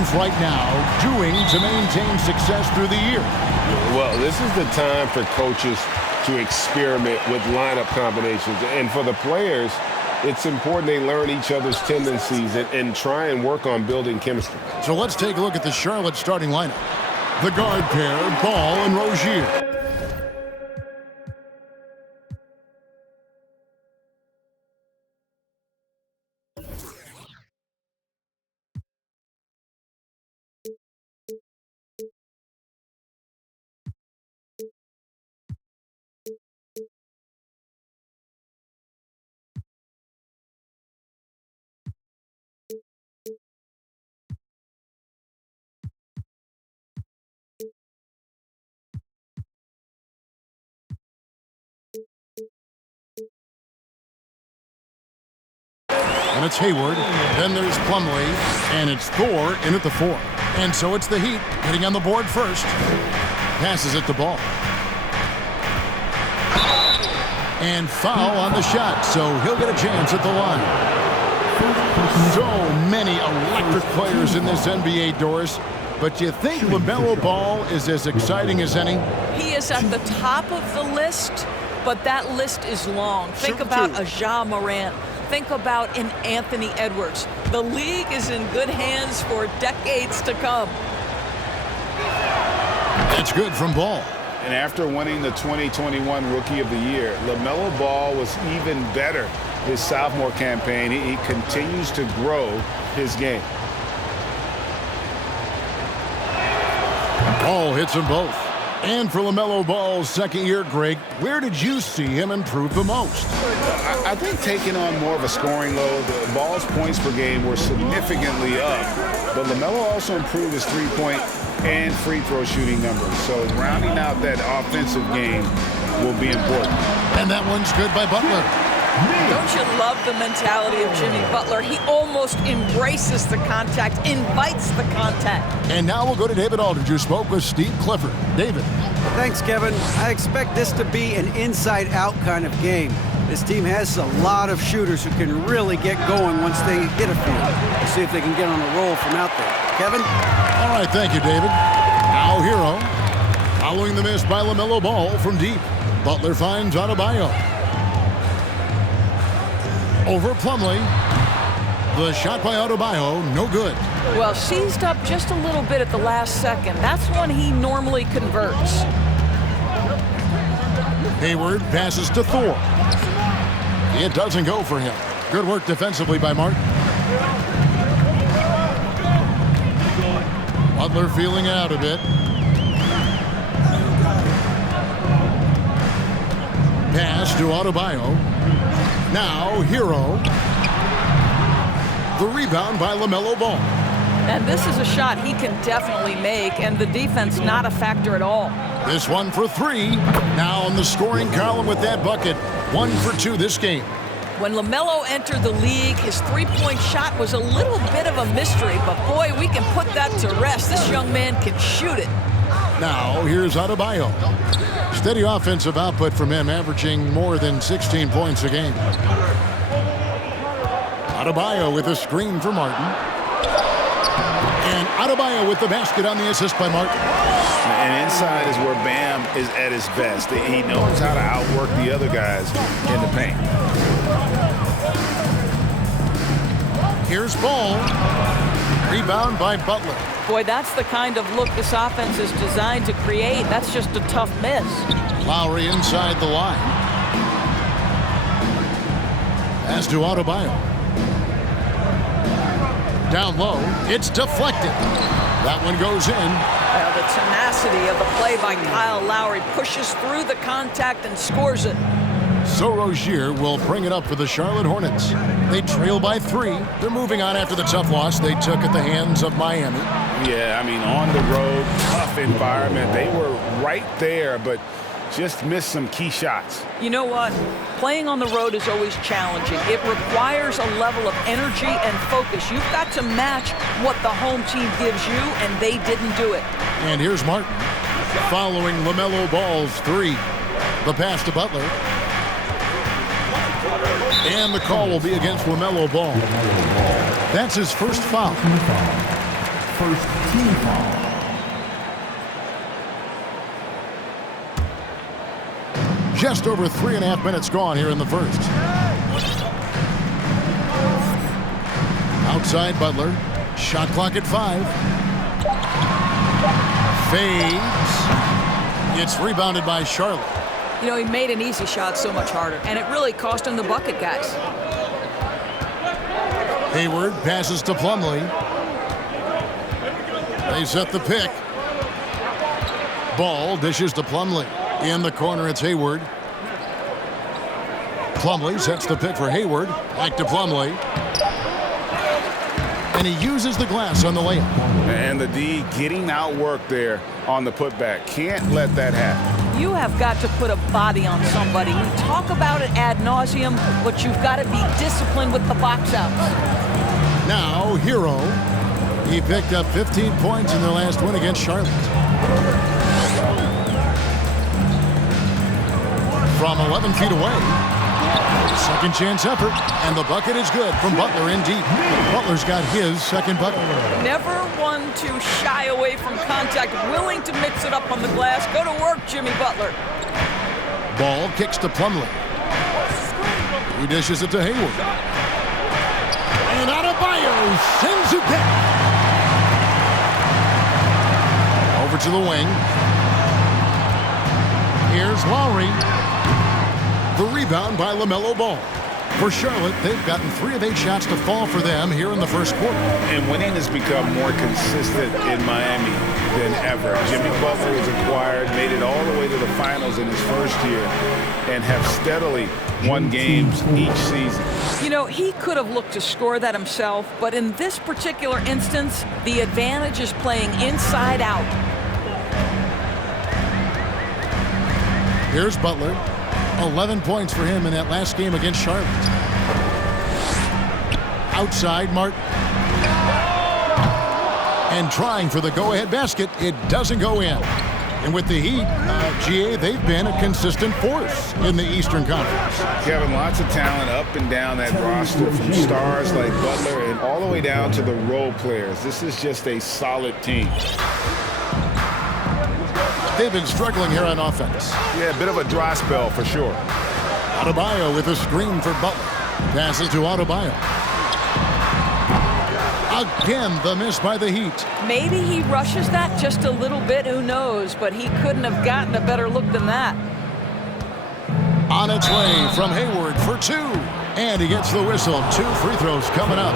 teams right now doing to maintain success through the year? Well, this is the time for coaches to experiment with lineup combinations. And for the players, it's important they learn each other's tendencies and try and work on building chemistry. So let's take a look at the Charlotte starting lineup. The guard pair, Ball and Rozier. And it's Hayward, then there's Plumlee, and it's Thor in at the 4. And so it's the Heat getting on the board first. Passes it to Ball. And foul on the shot, so he'll get a chance at the line. So many electric players in this NBA, Doris. But you think LaMelo Ball is as exciting as any? He is at the top of the list, but that list is long. Think about a Ja Morant. Think about an Anthony Edwards. The league is in good hands for decades to come. That's good from Ball. And after winning the 2021 Rookie of the Year, LaMelo Ball was even better his sophomore campaign. He continues to grow his game. Ball hits them both. And for LaMelo Ball's second year, Greg, where did you see him improve the most? I think taking on more of a scoring load, Ball's points per game were significantly up. But LaMelo also improved his three-point and free throw shooting numbers. So rounding out that offensive game will be important. And that one's good by Butler. Don't you love the mentality of Jimmy Butler? He almost embraces the contact, invites the contact. And now we'll go to David Aldridge, who spoke with Steve Clifford. David. Thanks, Kevin. I expect this to be an inside-out kind of game. This team has a lot of shooters who can really get going once they hit a few. We'll see if they can get on a roll from out there. Kevin? All right, thank you, David. Now Hero. Following the miss by LaMelo Ball from deep. Butler finds Adebayo. Over Plumlee. The shot by Adebayo, no good. Well, seized up just a little bit at the last second. That's when he normally converts. Hayward passes to Thor. It doesn't go for him. Good work defensively by Martin. Butler feeling it out a bit. Pass to Adebayo. Now Hero. The rebound by LaMelo Ball. And this is a shot he can definitely make, and the defense not a factor at all. This one for 3. Now in the scoring column with that bucket. 1 for 2 this game. When LaMelo entered the league, his three-point shot was a little bit of a mystery, but boy, we can put that to rest. This young man can shoot it. Now here's Adebayo. Steady offensive output from him, averaging more than 16 points a game. Adebayo with a screen for Martin. And Adebayo with the basket on the assist by Martin. And inside is where Bam is at his best. He knows how to outwork the other guys in the paint. Here's Ball. Rebound by Butler. Boy, that's the kind of look this offense is designed to create. That's just a tough miss. Lowry inside the line. Pass to Adebayo. Down low. It's deflected. That one goes in. Well, the tenacity of the play by Kyle Lowry pushes through the contact and scores it. So Rozier will bring it up for the Charlotte Hornets. They trail by 3. They're moving on after the tough loss they took at the hands of Miami. Yeah, I mean, on the road, tough environment. They were right there, but just missed some key shots. You know what? Playing on the road is always challenging. It requires a level of energy and focus. You've got to match what the home team gives you, and they didn't do it. And here's Martin. Following LaMelo Ball's 3. The pass to Butler. And the call will be against LaMelo Ball. That's his first foul. First team foul. Just over 3.5 minutes gone here in the first. Outside Butler. Shot clock at 5. Fades. It's rebounded by Charlotte. You know, he made an easy shot so much harder, and it really cost him the bucket, guys. Hayward passes to Plumlee. They set the pick. Ball dishes to Plumlee. In the corner, it's Hayward. Plumlee sets the pick for Hayward. Back to Plumlee. And he uses the glass on the layup. And the D getting outworked there on the putback. Can't let that happen. You have got to put a body on somebody. We talk about it ad nauseum, but you've got to be disciplined with the box outs. Now, Hero. He picked up 15 points in their last win against Charlotte. From 11 feet away. Second chance effort, and the bucket is good from Butler in deep. Butler's got his second bucket. Never one to shy away from contact, willing to mix it up on the glass. Go to work, Jimmy Butler. Ball kicks to Plumlee. He dishes it to Hayward. And Adebayo sends it back. Over to the wing. Here's Lowry. The rebound by LaMelo Ball. For Charlotte, they've gotten 3 of 8 shots to fall for them here in the first quarter. And winning has become more consistent in Miami than ever. Jimmy Butler was acquired, made it all the way to the finals in his first year, and have steadily won games each season. You know, he could have looked to score that himself, but in this particular instance, the advantage is playing inside out. Here's Butler. 11 points for him in that last game against Charlotte. Outside Martin. And trying for the go-ahead basket. It doesn't go in. And with the Heat, GA, they've been a consistent force in the Eastern Conference. Kevin, lots of talent up and down that roster, from stars like Butler and all the way down to the role players. This is just a solid team. They've been struggling here on offense. Yeah, a bit of a dry spell for sure. Adebayo with a screen for Butler. Passes to Adebayo. Again, the miss by the Heat. Maybe he rushes that just a little bit, who knows, but he couldn't have gotten a better look than that. On its way from Hayward for 2. And he gets the whistle. 2 free throws coming up.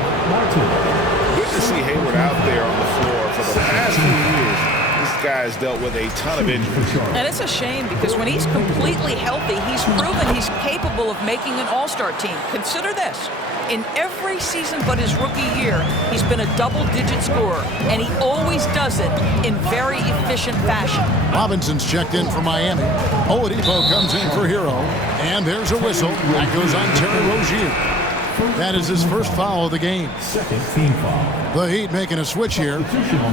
Good to see Hayward out there on the floor for the past few years. This guy's dealt with a ton of injuries. And it's a shame because when he's completely healthy, he's proven he's capable of making an all-star team. Consider this. In every season but his rookie year, he's been a double-digit scorer, and he always does it in very efficient fashion. Robinson's checked in for Miami. Oladipo comes in for Hero. And there's a whistle. That goes on Terry Rozier. That is his first foul of the game. Second team foul. The Heat making a switch here.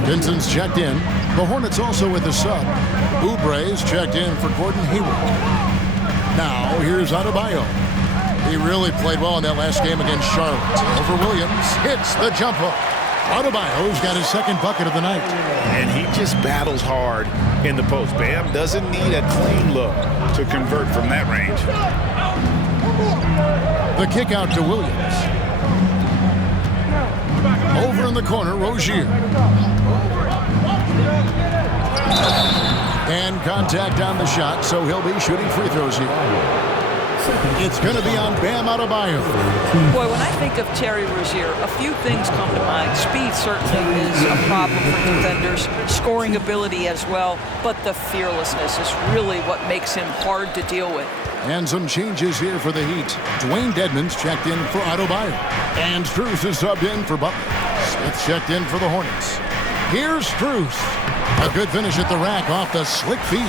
Vincent's checked in. The Hornets also with the sub. Oubre's checked in for Gordon Hayward. Now here's Adebayo. He really played well in that last game against Charlotte. Over Williams, hits the jump hook. Adebayo's got his second bucket of the night. And he just battles hard in the post. Bam doesn't need a clean look to convert from that range. The kick out to Williams. Over in the corner, Rozier. And contact on the shot, so he'll be shooting free throws here. It's going to be on Bam Adebayo. Boy, when I think of Terry Rozier, a few things come to mind. Speed certainly is a problem for defenders, scoring ability as well, but the fearlessness is really what makes him hard to deal with. And some changes here for the Heat. Dwayne Dedmon's checked in for Adebayo. And Strus is subbed in for Butler. Smith checked in for the Hornets. Here's Strus. A good finish at the rack off the slick feed.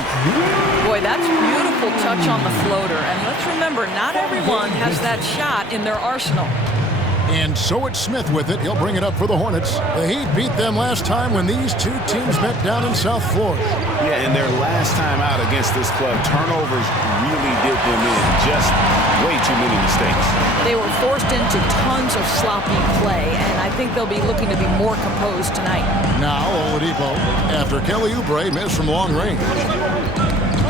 Boy, that's beautiful touch on the floater. And let's remember, not everyone has that shot in their arsenal. And so it's Smith with it. He'll bring it up for the Hornets. The Heat beat them last time when these two teams met down in South Florida. Yeah, and their last time out against this club, turnovers really did them in. Just way too many mistakes. They were forced into tons of sloppy play, and I think they'll be looking to be more composed tonight. Now Oladipo, after Kelly Oubre missed from long range.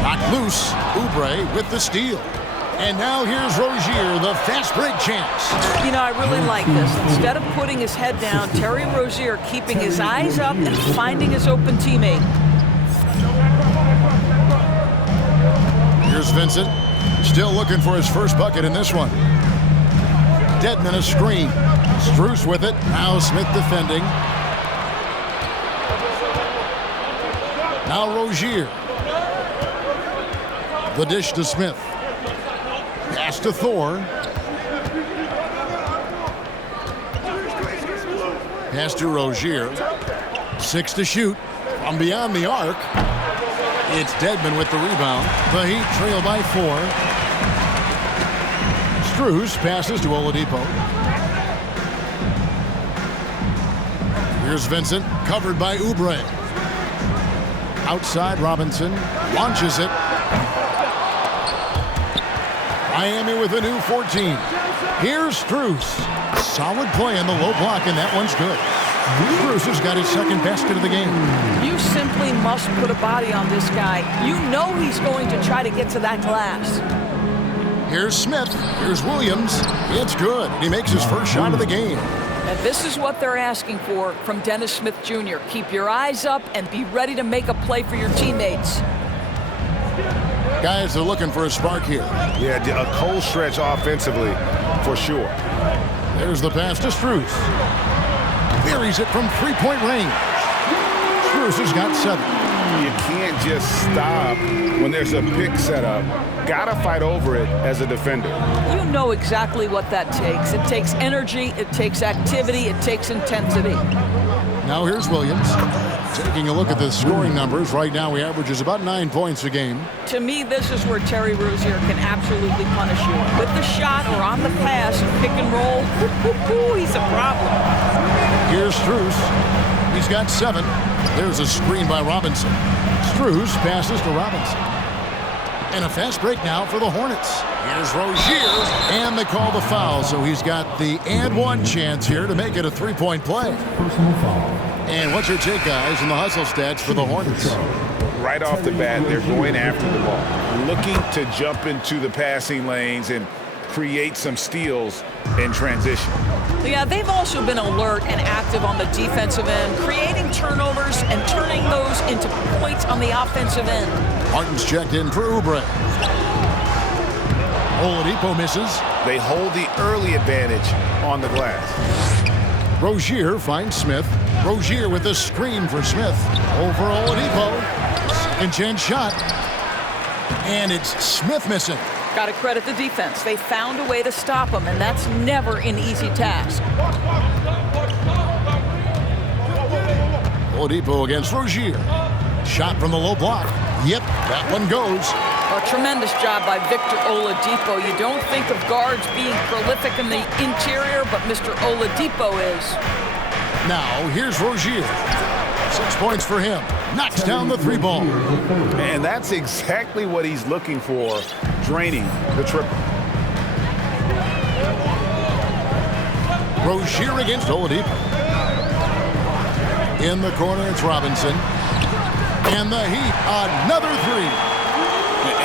Knocked loose, Oubre with the steal. And now here's Rozier, the fast break chance. You know, I really like this. Instead of putting his head down, Terry Rozier keeping his eyes up and finding his open teammate. Here's Vincent, still looking for his first bucket in this one. Dedmon a screen. Strus with it. Now Smith defending. Now Rozier. The dish to Smith. Pass to Thor. Pass to Rozier. 6 to shoot. From beyond the arc. It's Dedmon with the rebound. The Heat trail by 4. Strus passes to Oladipo. Here's Vincent, covered by Oubre. Outside Robinson. Launches it. Miami with a new 14. Here's Strus. Solid play in the low block, and that one's good. Strus has got his second basket of the game. You simply must put a body on this guy. You know he's going to try to get to that glass. Here's Smith. Here's Williams. It's good. He makes his first shot of the game. And this is what they're asking for from Dennis Smith Jr. Keep your eyes up and be ready to make a play for your teammates. Guys are looking for a spark here. Yeah, a cold stretch offensively, for sure. There's the pass to Strus. Buries it from three-point range. Strus has got 7. You can't just stop when there's a pick set up. Gotta fight over it as a defender. You know exactly what that takes. It takes energy, it takes activity, it takes intensity. Now here's Williams. Taking a look at the scoring numbers, right now he averages about 9 points a game. To me, this is where Terry Rozier can absolutely punish you. With the shot or on the pass, pick and roll, he's a problem. Here's Strus. He's got 7. There's a screen by Robinson. Strus passes to Robinson. And a fast break now for the Hornets. Here's Rozier, and they call the foul, so he's got the and one chance here to make it a 3-point play. Personal foul. And what's your take, guys, in the hustle stats for the Hornets? Right off the bat, they're going after the ball, looking to jump into the passing lanes and create some steals in transition. Yeah, they've also been alert and active on the defensive end, creating turnovers and turning those into points on the offensive end. Martin's checked in for Oubre. Oladipo misses. They hold the early advantage on the glass. Rozier finds Smith. Rozier with a screen for Smith. Over Oladipo. Second chance shot. And it's Smith missing. Got to credit the defense. They found a way to stop him, and that's never an easy task. Oladipo against Rozier. Shot from the low block. Yep, that one goes. A tremendous job by Victor Oladipo. You don't think of guards being prolific in the interior, but Mr. Oladipo is. Now, here's Rozier. 6 points for him. Knocks down the 3 ball. And that's exactly what he's looking for, draining the triple. Rozier against Oladipo. In the corner, it's Robinson. And the Heat, another 3.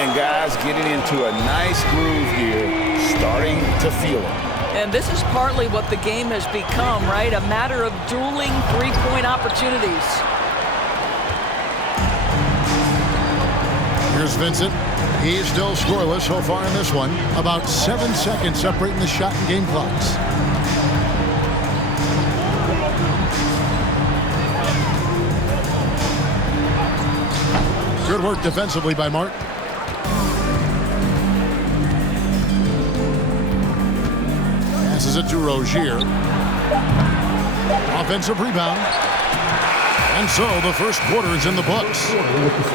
And guys getting into a nice groove here, starting to feel it. And this is partly what the game has become, right? A matter of dueling 3-point opportunities. Here's Vincent. He's still scoreless so far in this one. About 7 seconds separating the shot and game clocks. Good work defensively by Martin. Passes it to Rozier. Offensive rebound. And so the first quarter is in the books.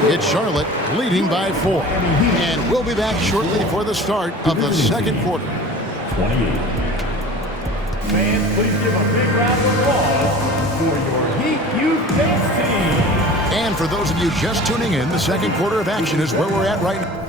It's Charlotte leading by 4. And we'll be back shortly for the start of the second quarter. 28. Fans, please give a big round of applause for your Heat Youth Base team. And for those of you just tuning in, the second quarter of action is where we're at right now.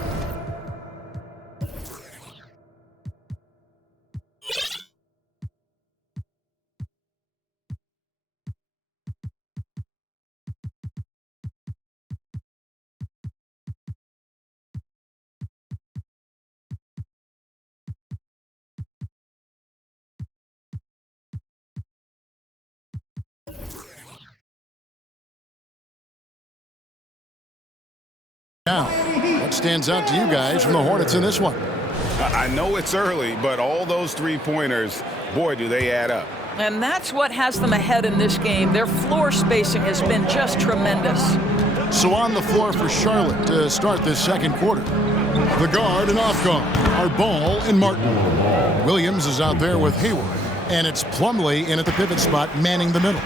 Now, what stands out to you guys from the Hornets in this one? I know it's early, but all those three-pointers, boy, do they add up. And that's what has them ahead in this game. Their floor spacing has been just tremendous. So on the floor for Charlotte to start this second quarter. The guard and off guard are Ball and Martin. Williams is out there with Hayward. And it's Plumlee in at the pivot spot, manning the middle.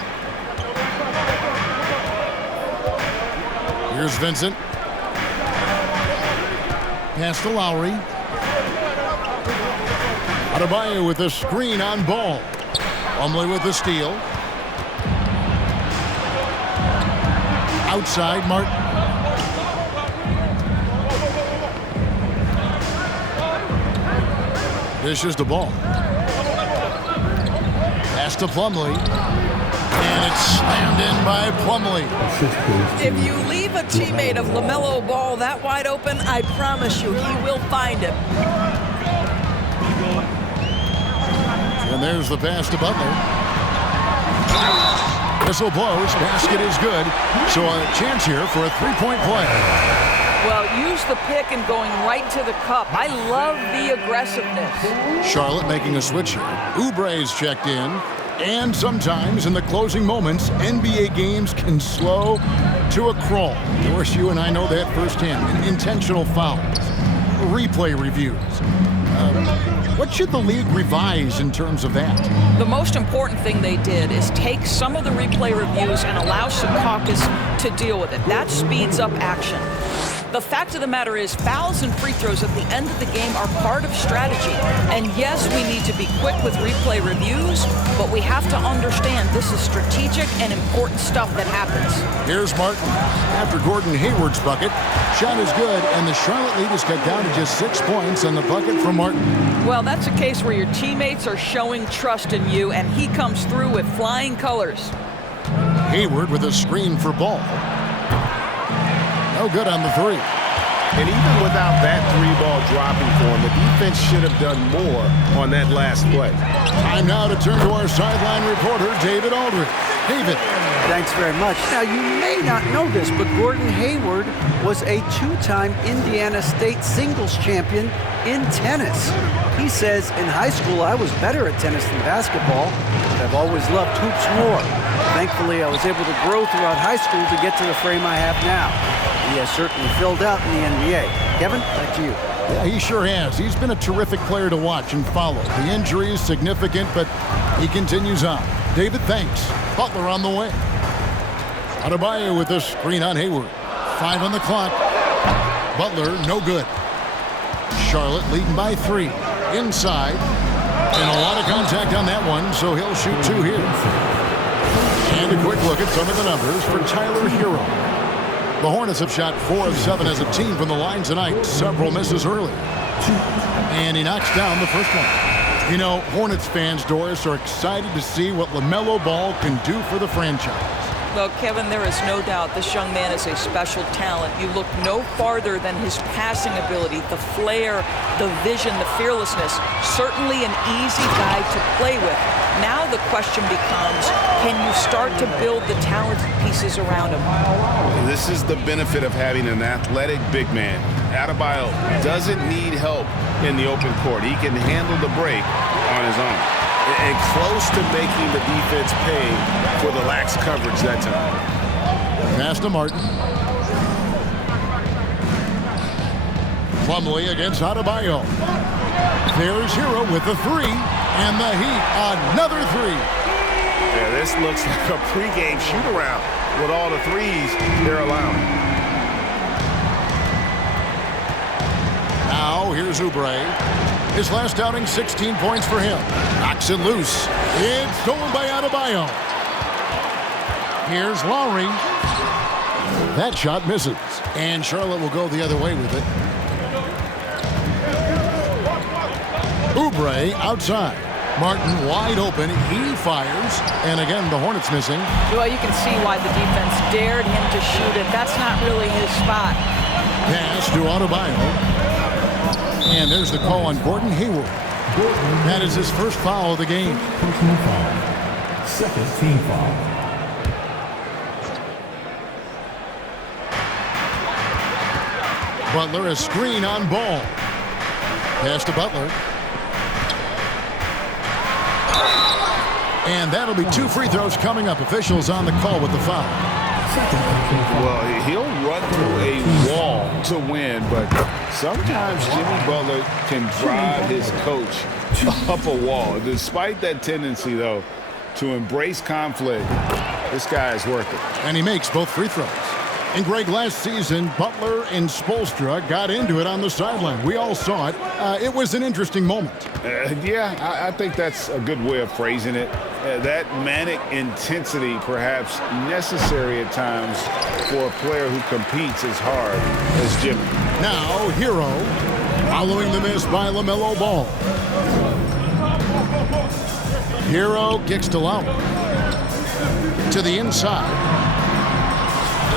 Here's Vincent. Pass to Lowry. Adebayo with a screen on Ball. Plumlee with the steal. Outside, Martin. Dishes the ball. Pass to Plumlee. And it's slammed in by Plumlee. If you leave a teammate of LaMelo Ball that wide open, I promise you he will find him. And there's the pass to Butler. Whistle blows. Basket is good. So a chance here for a three-point play. Well, use the pick and going right to the cup. I love the aggressiveness. Charlotte making a switch here. Oubre's checked in. And sometimes in the closing moments, NBA games can slow to a crawl. Of course, you and I know that firsthand. Intentional fouls, replay reviews. What should the league revise in terms of that? The most important thing they did is take some of the replay reviews and allow Secaucus to deal with it. That speeds up action. The fact of the matter is fouls and free throws at the end of the game are part of strategy. And yes, we need to be quick with replay reviews, but we have to understand this is strategic and important stuff that happens. Here's Martin. After Gordon Hayward's bucket, shot is good, and the Charlotte lead is cut down to just 6 points on the bucket from Martin. Well, that's a case where your teammates are showing trust in you, and he comes through with flying colors. Hayward with a screen for Ball. No good on the three. And even without that three-ball dropping for him, the defense should have done more on that last play. Time now to turn to our sideline reporter, David Aldridge. David. Thanks very much. Now, you may not know this, but Gordon Hayward was a two-time Indiana State singles champion in tennis. He says, in high school, I was better at tennis than basketball, but I've always loved hoops more. Thankfully, I was able to grow throughout high school to get to the frame I have now. He has certainly filled out in the NBA. Kevin, back to you. Yeah, he sure has. He's been a terrific player to watch and follow. The injury is significant, but he continues on. David, thanks. Butler on the way. Adebayo with a screen on Hayward. 5 on the clock. Butler, no good. Charlotte leading by 3. Inside. And a lot of contact on that one, so he'll shoot 2 here. And a quick look at some of the numbers for Tyler Hero. The Hornets have shot 4 of 7 as a team from the line tonight. Several misses early. And he knocks down the first one. You know, Hornets fans, Doris, are excited to see what LaMelo Ball can do for the franchise. Well, Kevin, there is no doubt this young man is a special talent. You look no farther than his passing ability, the flair, the vision, the fearlessness. Certainly an easy guy to play with. Now the question becomes, can you start to build the talented pieces around him? This is the benefit of having an athletic big man. Adebayo doesn't need help in the open court. He can handle the break on his own. And close to making the defense pay for the lax coverage that time. Pass to Martin. Plumlee against Adebayo. There's Hero with the 3. And the Heat, another 3. Yeah, this looks like a pregame shoot-around with all the threes they're allowing. Now here's Oubre. His last outing, 16 points for him. Knocks it loose. It's stolen by Adebayo. Here's Lowry. That shot misses. And Charlotte will go the other way with it. Oubre outside. Martin wide open. He fires. And again, the Hornets missing. Well, you can see why the defense dared him to shoot it. That's not really his spot. Pass to Adebayo. And there's the call on Gordon Hayward. That is his first foul of the game. Personal foul. Second team foul. Butler, a screen on Ball. Pass to Butler. And that'll be 2 free throws coming up. Officials on the call with the foul. Well, he'll run through a wall to win, but sometimes Jimmy Butler can drive his coach up a wall. Despite that tendency, though, to embrace conflict, this guy is worth it. And he makes both free throws. And Greg, last season, Butler and Spoelstra got into it on the sideline. We all saw it. It was an interesting moment. Yeah, I think that's a good way of phrasing it. That manic intensity perhaps necessary at times for a player who competes as hard as Jimmy. Now, Hero, following the miss by LaMelo Ball. Hero kicks to Lowry. To the inside.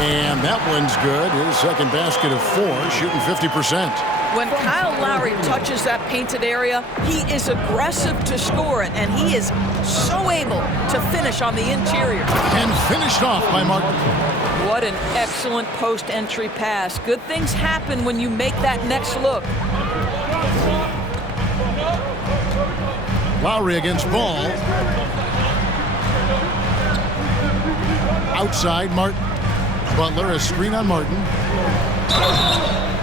And that one's good. His second basket of 4, shooting 50%. When Kyle Lowry touches that painted area, he is aggressive to score it, and he is so able to finish on the interior. And finished off by Martin. What an excellent post-entry pass. Good things happen when you make that next look. Lowry against Ball. Outside, Martin. Butler, a screen on Martin.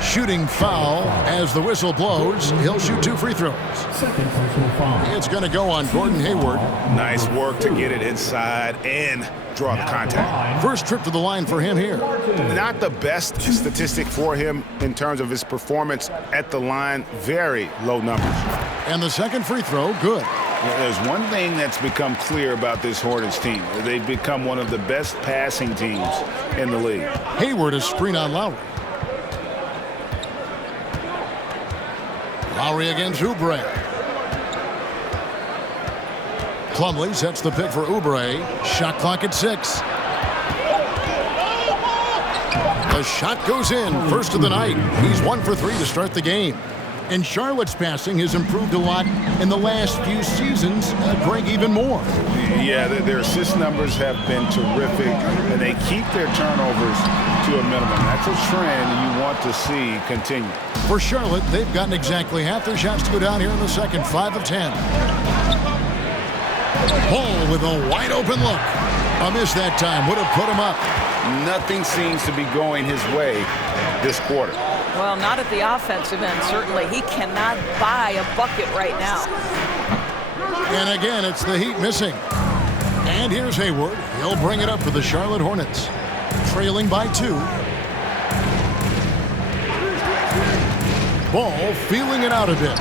Shooting foul as the whistle blows. He'll shoot 2 free throws. Second personal foul. It's going to go on Gordon Hayward. Nice work to get it inside and draw the contact. First trip to the line for him here. Not the best statistic for him in terms of his performance at the line. Very low numbers. And the second free throw, good. There's one thing that's become clear about this Hornets team. They've become one of the best passing teams in the league. Hayward, a screen on Lowry. Lowry against Oubre. Plumlee sets the pick for Oubre. Shot clock at 6. The shot goes in. First of the night. He's 1 for 3 to start the game. And Charlotte's passing has improved a lot in the last few seasons. Greg, even more. Yeah, their assist numbers have been terrific, and they keep their turnovers to a minimum. That's a trend you want to see continue. For Charlotte, they've gotten exactly half their shots to go down here in the second. 5 of 10. Ball with a wide open look. A miss that time would have put him up. Nothing seems to be going his way this quarter. Well, not at the offensive end, certainly. He cannot buy a bucket right now. And again, it's the Heat missing. And here's Hayward. He'll bring it up for the Charlotte Hornets. Trailing by 2. Ball feeling it out a bit.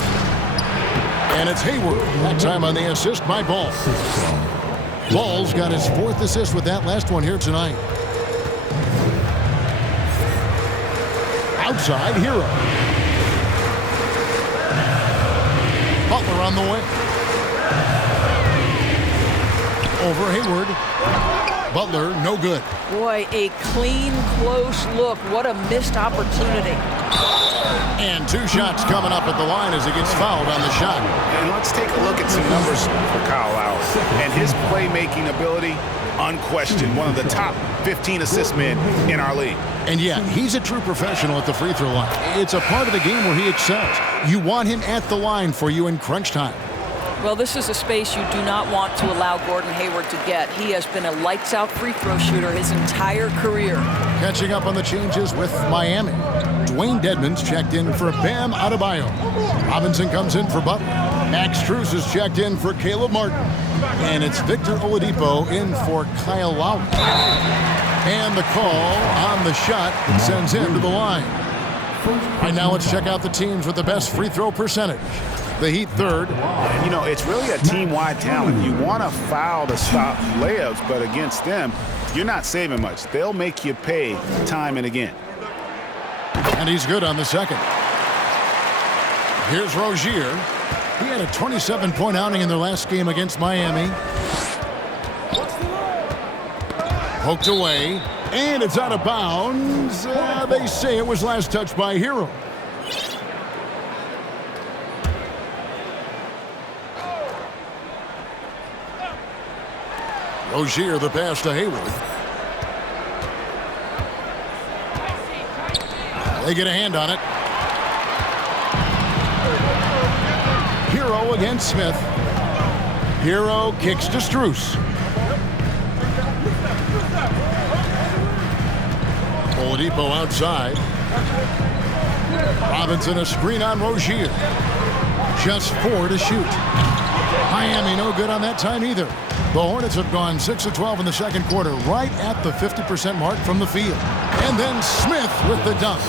And it's Hayward. That time on the assist by Ball. Ball's got his 4th assist with that last one here tonight. Outside, Hero. Butler on the way. Over Hayward. Butler, no good. Boy, a clean, close look. What a missed opportunity. And 2 shots coming up at the line as he gets fouled on the shot. And let's take a look at some numbers for Kyle Lowry. And his playmaking ability, unquestioned, one of the top 15 assist men in our league. And yeah, he's a true professional at the free throw line. It's a part of the game where he excels. You want him at the line for you in crunch time. Well, this is a space you do not want to allow Gordon Hayward to get. He has been a lights-out free throw shooter his entire career. Catching up on the changes with Miami. Dwayne Dedmon's checked in for Bam Adebayo. Robinson comes in for Butler. Max Strus is checked in for Caleb Martin. And it's Victor Oladipo in for Kyle Lowry. And the call on the shot sends him to the line. Right now, let's check out the teams with the best free throw percentage. The Heat third. You know, it's really a team-wide talent. You want to foul to stop layups, but against them, you're not saving much. They'll make you pay time and again. And he's good on the second. Here's Rozier. He had a 27-point outing in their last game against Miami. Poked away, and it's out of bounds. They say it was last touched by Hero. Rozier, the pass to Hayward. They get a hand on it. Hero against Smith. Hero kicks to Strus. Oladipo outside. Robinson a screen on Rozier. Just 4 to shoot. Miami no good on that time either. The Hornets have gone 6 of 12 in the second quarter, right at the 50% mark from the field. And then Smith with the dunk.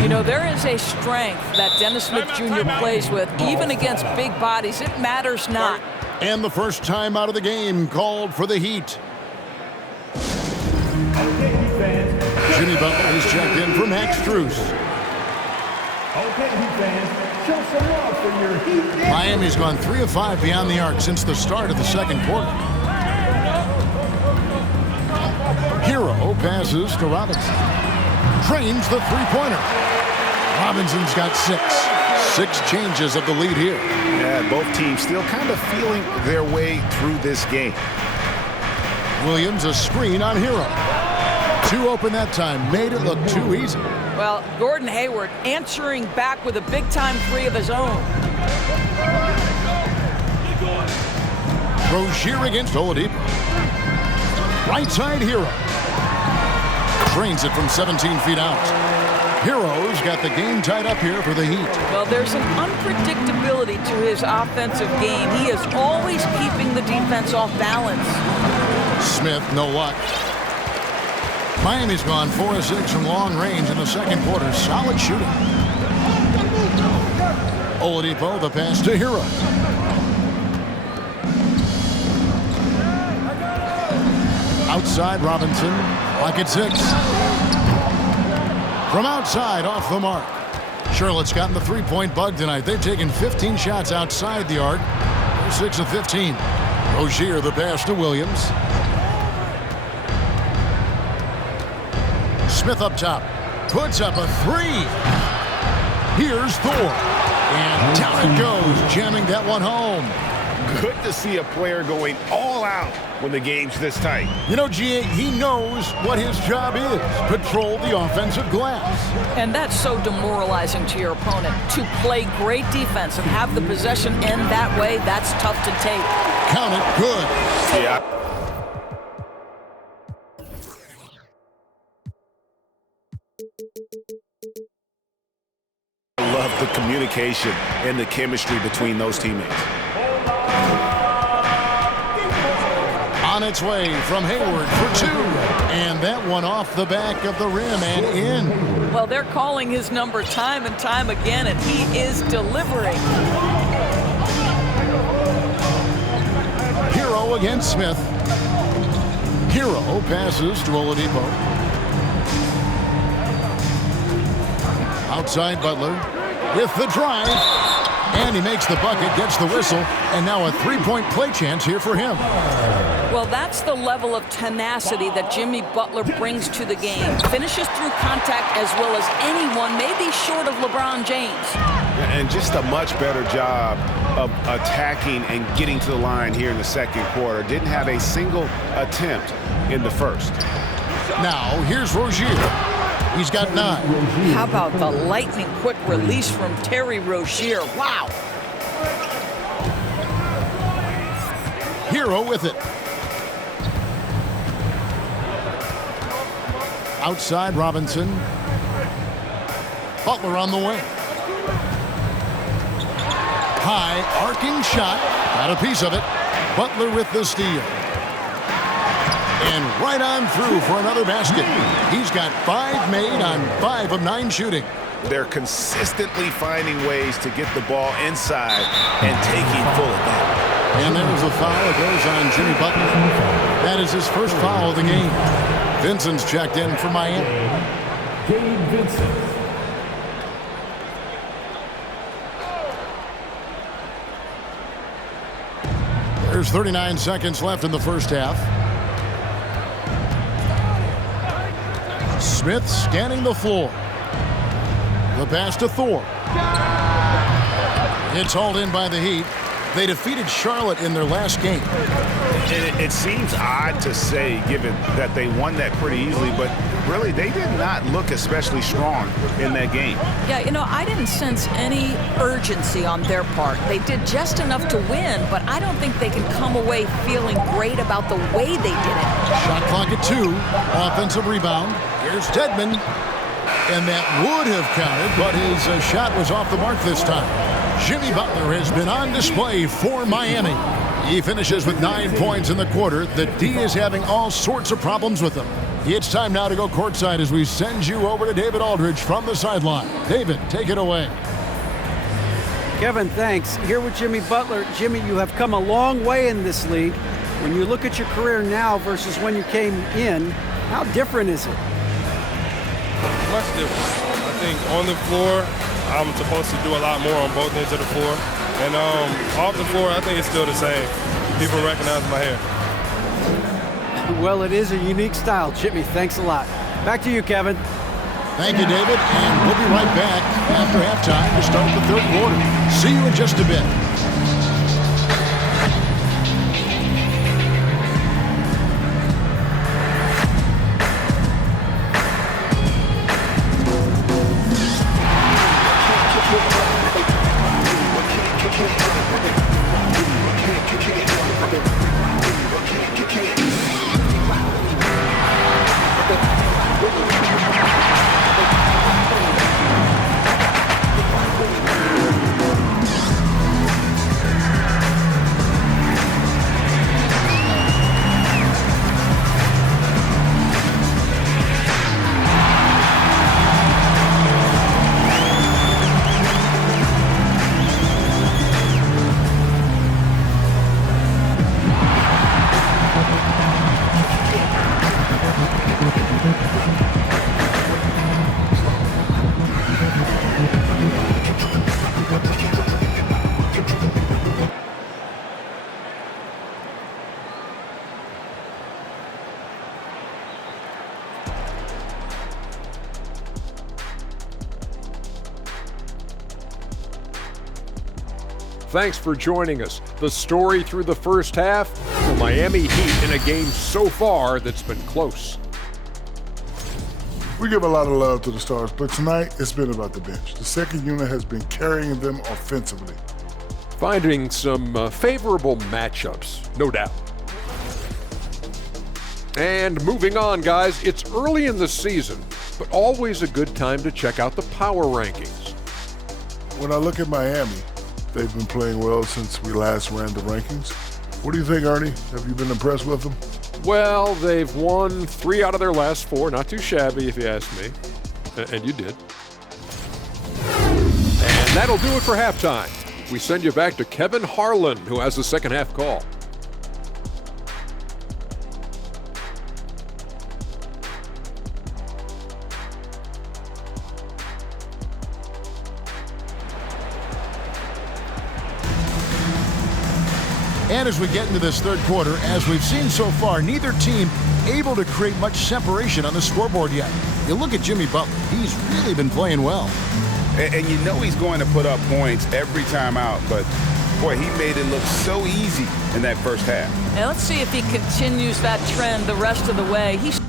You know, there is a strength that Dennis Smith Jr. plays with, even against big bodies. It matters not. And the first time out of the game called for the Heat. Jimmy Butler is checked in for Max Strus. Okay, Heat fans, show some love for your Heat. Miami's gone 3 of 5 beyond the arc since the start of the second quarter. Hero passes to Robinson. Drains the three-pointer. Robinson's got 6. 6 changes of the lead here. Yeah, both teams still kind of feeling their way through this game. Williams a screen on Hero. 2 open that time. Made it look too easy. Well, Gordon Hayward answering back with a big-time 3 of his own. Rozier against Oladipo. Right side Hero. Drains it from 17 feet out. Hero's got the game tied up here for the Heat. Well, there's an unpredictability to his offensive game. He is always keeping the defense off balance. Smith, no luck. Miami's gone 4 of 6 from long range in the second quarter. Solid shooting. Oladipo, the pass to Hero. Outside Robinson, like at 6. From outside, off the mark. Charlotte's gotten the three-point bug tonight. They've taken 15 shots outside the arc. They're 6 of 15. Rozier, the pass to Williams. Smith up top. Puts up a 3. Here's Thor. And down it goes, jamming that one home. Good to see a player going all out when the game's this tight. You know, G.A., he knows what his job is. Patrol the offensive glass. And that's so demoralizing to your opponent. To play great defense and have the possession end that way, that's tough to take. Count it, good. Yeah. I love the communication and the chemistry between those teammates. On its way from Hayward for 2. And that one off the back of the rim and in. Well, they're calling his number time and time again, and he is delivering. Hero against Smith. Hero passes to Oladipo. Outside Butler with the drive. And he makes the bucket, gets the whistle, and now a three-point play chance here for him. Well, that's the level of tenacity that Jimmy Butler brings to the game. Finishes through contact as well as anyone, maybe short of LeBron James. And just a much better job of attacking and getting to the line here in the second quarter. Didn't have a single attempt in the first. Now, here's Rozier. He's got 9. How about the lightning quick release from Terry Rozier? Wow. Hero with it. Outside Robinson. Butler on the way. High arcing shot. Got a piece of it. Butler with the steal. And right on through for another basket. He's got 5 made on 5 of 9 shooting. They're consistently finding ways to get the ball inside and taking full advantage. And there was a foul. It goes on Jimmy Butler. That is his first foul of the game. Vincent's checked in for Miami. Gabe Vincent. There's 39 seconds left in the first half. Smith scanning the floor. The pass to Thor. It's hauled in by the Heat. They defeated Charlotte in their last game. It seems odd to say, given that they won that pretty easily, but really they did not look especially strong in that game. Yeah, you know, I didn't sense any urgency on their part. They did just enough to win, but I don't think they can come away feeling great about the way they did it. Shot clock at 2. Offensive rebound. Here's Tedman. And that would have counted, but his shot was off the mark this time. Jimmy Butler has been on display for Miami. He finishes with 9 points in the quarter. The D is having all sorts of problems with him. It's time now to go courtside as we send you over to David Aldridge from the sideline. David, take it away. Kevin, thanks. Here with Jimmy Butler. Jimmy, you have come a long way in this league. When you look at your career now versus when you came in, how different is it? Much different. I think on the floor, I'm supposed to do a lot more on both ends of the floor. And off the floor, I think it's still the same. People recognize my hair. Well, it is a unique style, Jimmy. Thanks a lot. Back to you, Kevin. Thank you, David. And we'll be right back after halftime to start the third quarter. See you in just a bit. Thanks for joining us. The story through the first half, the Miami Heat in a game so far that's been close. We give a lot of love to the stars, but tonight it's been about the bench. The second unit has been carrying them offensively. Finding some favorable matchups, no doubt. And moving on, guys, it's early in the season, but always a good time to check out the power rankings. When I look at Miami, they've been playing well since we last ran the rankings. What do you think, Ernie? Have you been impressed with them? Well, they've won 3 out of their last 4. Not too shabby, if you ask me. And you did. And that'll do it for halftime. We send you back to Kevin Harlan, who has the second half call. And as we get into this third quarter, as we've seen so far, neither team able to create much separation on the scoreboard yet. You look at Jimmy Butler, he's really been playing well. And you know he's going to put up points every time out, but boy, he made it look so easy in that first half. And let's see if he continues that trend the rest of the way. He's